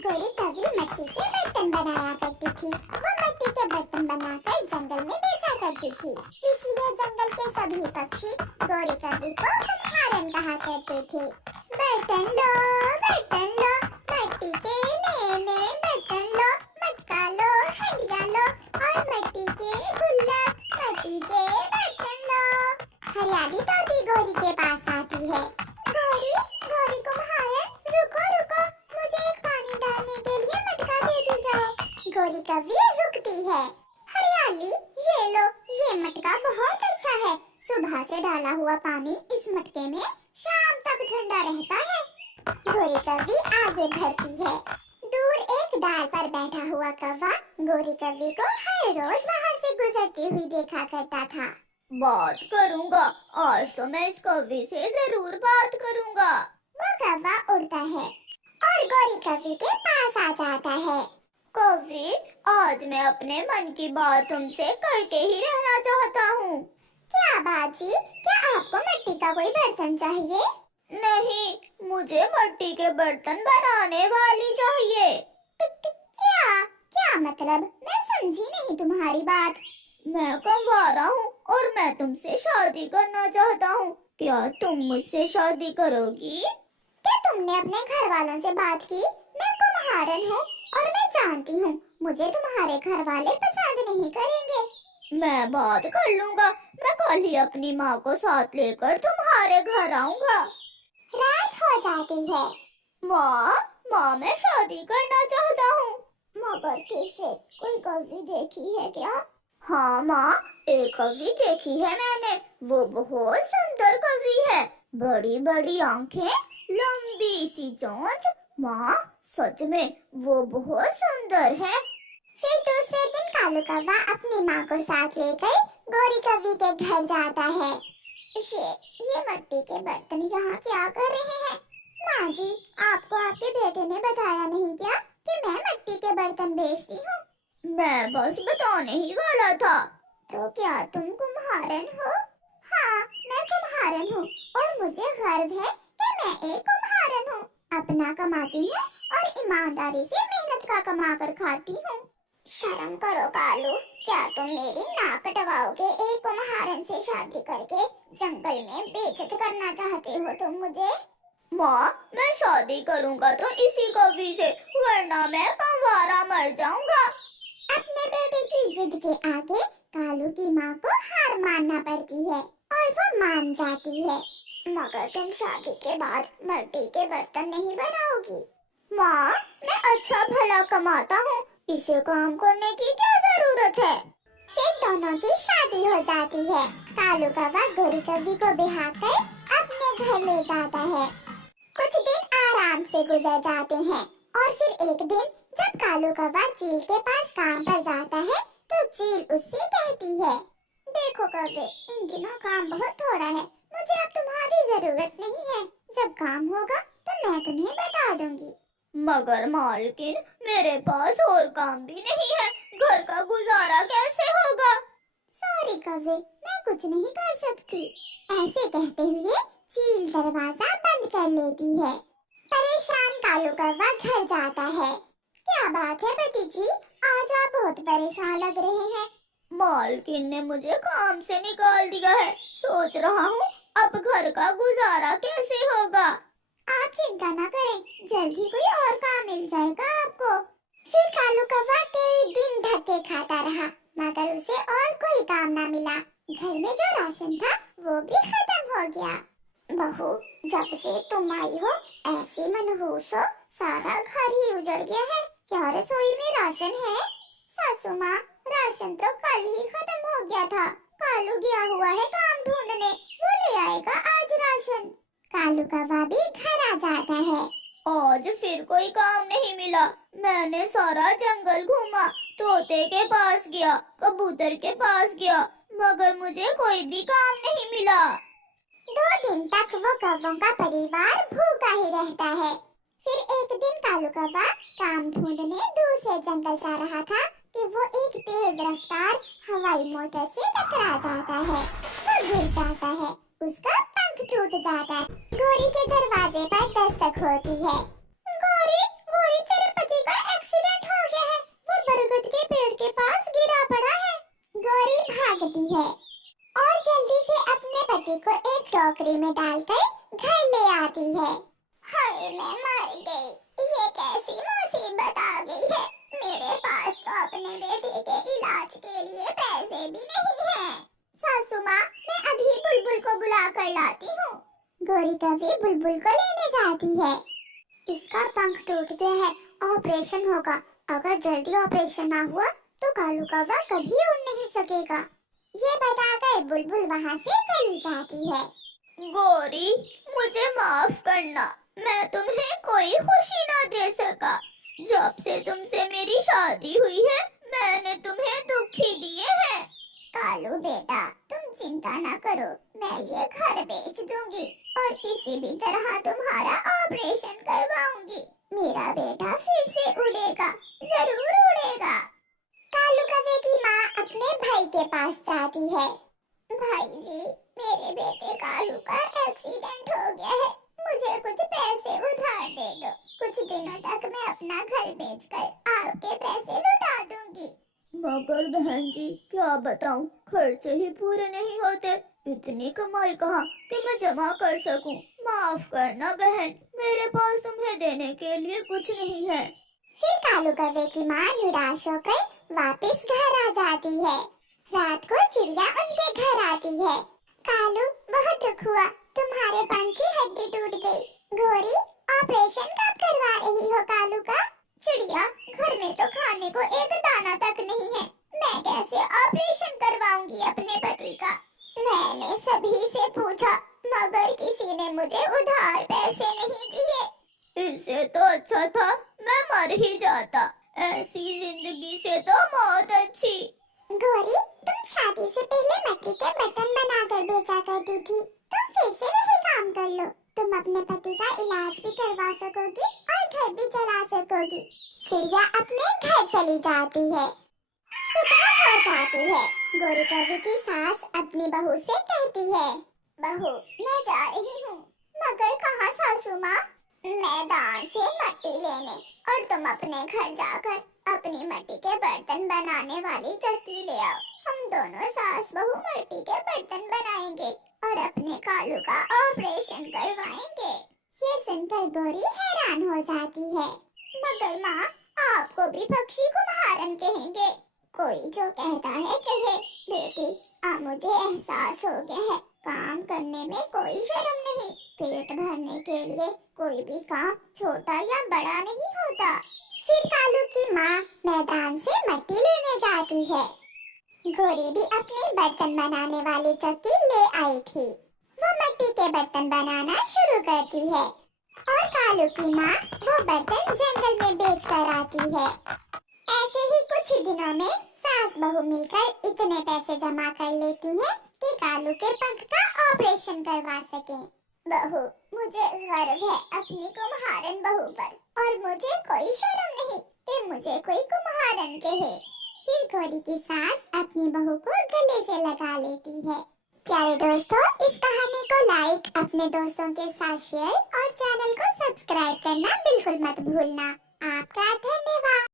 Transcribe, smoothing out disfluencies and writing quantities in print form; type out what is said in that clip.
गोरी कभी मिट्टी के बर्तन बनाया करती थी। वो मिट्टी के बर्तन बनाकर जंगल में बेचा करती थी। इसलिए जंगल के सभी पक्षी गोरी कभी को कुम्हारन कहा करते थे। बर्तन लो मिट्टी के नए बर्तन लो, मटका लो, हंडिया लो और मिट्टी के गुल्लक, मिट्टी के बर्तन लो। हरियाली तोती गोरी के पास आती है। गोरी गोरी कुम्हारन, रुको रुको, मुझे एक पानी डालने के लिए मटका दे दी जाओ। गोरी कभी रुकती है। हरियाली, ये लो, ये मटका बहुत अच्छा है। सुबह से डाला हुआ पानी इस मटके में शाम तक ठंडा रहता है। गोरी कभी आगे बढ़ती है। दूर एक डाल पर बैठा हुआ कौवा गोरी कभी को हर रोज वहाँ से गुजरती हुई देखा करता था। बात करूंगा, आज तो मैं इस कौवे से जरूर बात करूंगा। वो कौवा उड़ता है और गोरी कौवे के पास आ जाता है। कौवे, आज मैं अपने मन की बात तुमसे करके ही रहना चाहता हूँ। क्या बाजी, क्या आपको मिट्टी का कोई बर्तन चाहिए? नहीं, मुझे मिट्टी के बर्तन बनाने वाली चाहिए। क्या क्या मतलब? मैं समझी नहीं तुम्हारी बात। मैं कंवारा हूँ और मैं तुमसे शादी करना चाहता हूँ। क्या तुम मुझसे शादी करोगी? क्या तुमने अपने घर वालों से बात की? मैं कुम्हारन हूँ और मैं जानती हूँ मुझे तुम्हारे घर वाले पसंद नहीं करेंगे। मैं बात कर लूँगा, मैं कल ही अपनी माँ को साथ लेकर तुम्हारे घर आऊँगा। रात हो जाती है। माँ, मैं शादी करना चाहता हूँ। मगर किससे? कोई कौवी देखी है क्या? हाँ माँ, एक कौवी देखी है मैंने। वो बहुत सुंदर कौवी है, बड़ी बड़ी आंखें, लंबी सी चोंच। माँ, सच में वो बहुत सुंदर है। फिर दूसरे दिन कालू कौवा अपनी माँ को साथ लेकर गोरी कौवी के घर जाता है। ये मिट्टी के बर्तन यहाँ क्या कर रहे हैं? माँ जी, आपको आपके बेटे ने बताया नहीं क्या कि मैं मिट्टी के बर्तन बेचती हूँ? मैं बस बताने ही वाला था। तो क्या तुम कुम्हारन हो? हाँ, मैं कुम्हारन हूँ और मुझे गर्व है कि मैं एक कुम्हारन हूँ। अपना कमाती हूँ और ईमानदारी से मेहनत का कमा कर खाती हूँ। शर्म करो कालू, क्या तुम मेरी नाक कटवाओगे? एक कुम्हारन से शादी करके जंगल में बेइज्जत करना चाहते हो तुम मुझे? माँ, मैं शादी करूँगा तो इसी कौवी से, वरना मैं कंवारा मर जाऊँगा। अपने बेटे की जिद के आगे कालू की माँ को हार मानना पड़ती है और वो मान जाती है। मगर तुम शादी के बाद मिट्टी के बर्तन नहीं बनाओगी? माँ, मैं अच्छा भला कमाता हूँ, इसे काम करने की क्या जरूरत है? फिर दोनों की शादी हो जाती है। कालू कौवा गोरी कौवी को बिहाकर अपने घर ले जाता है। कुछ दिन आराम से गुजर जाते हैं और फिर एक दिन जब कालू कौवा चील के पास काम पर जाता है तो चील उससे कहती है, देखो कौवे, इन दिनों काम बहुत थोड़ा है, मुझे अब तुम्हारी जरूरत नहीं है। जब काम होगा तो मैं तुम्हें बता दूंगी। मगर मालकिन, मेरे पास और काम भी नहीं है, घर का गुजारा कैसे होगा? सॉरी कौवे, मैं कुछ नहीं कर सकती। ऐसे कहते हुए चील दरवाजा बंद कर लेती है। परेशान कालू कौवा घर जाता है। क्या बात है पति जी, आज आप बहुत परेशान लग रहे हैं। मालकिन ने मुझे काम से निकाल दिया है, सोच रहा हूँ अब घर का गुजारा कैसे होगा। आप चिंता न करें, जल्दी कोई और काम मिल जाएगा आपको। फिर कालू कौवा कई दिन धक्के खाता रहा मगर उसे और कोई काम न मिला। घर में जो राशन था वो भी खत्म हो गया। बहू, जब से तुम आई हो ऐसी मनहूस हो, सारा घर ही उजड़ गया है। क्या रसोई में राशन है? सासू माँ, राशन तो कल ही खत्म हो गया था। कालू गया हुआ है काम ढूंढने, वो ले आएगा आज राशन। कालू कौवा भी घर आ जाता है। आज फिर कोई काम नहीं मिला। मैंने सारा जंगल घूमा, तोते के पास गया, कबूतर के पास गया, मगर मुझे कोई भी काम नहीं मिला। 2 दिन तक वो कौवों का परिवार भूखा ही रहता है। फिर एक दिन कालू कौवा काम ढूंढने दूसरे जंगल जा रहा था कि वो एक तेज रफ्तार हवाई मोटर से टकरा जाता है। वो गिर जाता है, उसका पंख टूट जाता है। गोरी के दरवाजे पर दस्तक होती है। गोरी, गोरी, तेरे पति करती है और जल्दी से अपने पति को एक टोकरी में डालकर घर ले आती है। हाय, मैं मर गई, ये कैसी मुसीबत आ गई है। मेरे पास तो अपने बेटे के इलाज के लिए पैसे भी नहीं हैं। सासू माँ, मैं अभी बुलबुल को बुला कर लाती हूँ। गौरी कभी बुलबुल को लेने जाती है। इसका पंख टूट गया है, ऑपरेशन होगा। अगर जल्दी ऑपरेशन ना हुआ तो कालू कौवा कभी उड़ नहीं सकेगा। ये बताकर बुलबुल वहाँ से चली जाती है। गौरी, मुझे माफ करना, मैं तुम्हें कोई खुशी ना दे सका। जब से तुमसे मेरी शादी हुई है, मैंने तुम्हें दुखी दिए हैं। कालू बेटा, तुम चिंता ना करो, मैं ये घर बेच दूंगी और किसी भी तरह तुम्हारा ऑपरेशन करवाऊंगी। मेरा बेटा फिर से उड़ेगा, जरूर उड़ेगा। कालू कौवे की माँ अपने भाई के पास जाती है। भाई जी, मेरे बेटे कालू का एक्सीडेंट हो गया है, मुझे कुछ पैसे उधार दे दो। कुछ दिनों तक मैं अपना घर बेचकर आपके पैसे लौटा दूंगी। मगर बहन जी, क्या बताऊं, खर्चे ही पूरे नहीं होते। इतनी कमाई कहाँ कि मैं जमा कर सकूं। माफ करना बहन, मेरे पास तुम्हें देने के लिए कुछ नहीं है। फिर कालू कौवे की माँ निराश होकर वापस घर आ जाती है। रात को चिड़िया उनके घर आती है। कालू, बहुत दुख हुआ, तुम्हारे पंख की हड्डी टूट गई। गौरी, ऑपरेशन कब करवा रही हो कालू का? चिड़िया, घर में तो खाने को एक दाना तक नहीं है, मैं कैसे ऑपरेशन करवाऊंगी अपने पति का? मैंने सभी से पूछा, मगर किसी ने मुझे उधार पैसे नहीं दिए। इससे तो अच्छा था मैं मर ही जाता। ऐसी जिंदगी से तो मौत अच्छी। गौरी, तुम शादी से पहले मिट्टी के बर्तन बनाकर बेचा करती थी। तुम फिर से वही काम कर लो, तुम अपने पति का इलाज भी करवा सकोगी और घर भी चला सकोगी। चिड़िया अपने घर चली जाती है। सुबह हो जाती है। गौरी कौवे की सास अपनी बहू से कहती है, बहू, मैं जा रही हूँ। मगर कहाँ सासू माँ? मैदान से मिट्टी लेने, और तुम अपने घर जाकर अपनी मिट्टी के बर्तन बनाने वाली चक्की ले आओ। हम दोनों सास बहू मिट्टी के बर्तन बनाएंगे और अपने कालू का ऑपरेशन करवाएंगे। ये सुनकर गौरी हैरान हो जाती है। मगर माँ, आपको भी पक्षी कुम्हारन कहेंगे। कोई जो कहता है कहे। बेटी, अब मुझे एहसास हो गया है, काम करने में कोई शर्म नहीं। पेट भरने के लिए कोई भी काम छोटा या बड़ा नहीं होता। फिर कालू की माँ मैदान से मिट्टी लेने जाती है। गौरी भी अपनी बर्तन बनाने वाली चक्की ले आई थी। वो मिट्टी के बर्तन बनाना शुरू करती है और कालू की माँ वो बर्तन जंगल में बेच कर आती है। ऐसे ही कुछ ही दिनों में सास बहू मिलकर इतने पैसे जमा कर लेती है कि कालू के पंख का ऑपरेशन करवा सके। बहू, मुझे गर्व है अपनी कुम्हारन बहू पर और मुझे कोई शर्म नहीं कि मुझे कोई कुम्हारन कहे। फिर गौरी की सास अपनी बहू को गले से लगा लेती है। प्यारे दोस्तों, इस कहानी को लाइक, अपने दोस्तों के साथ शेयर और चैनल को सब्सक्राइब करना बिल्कुल मत भूलना। आपका धन्यवाद।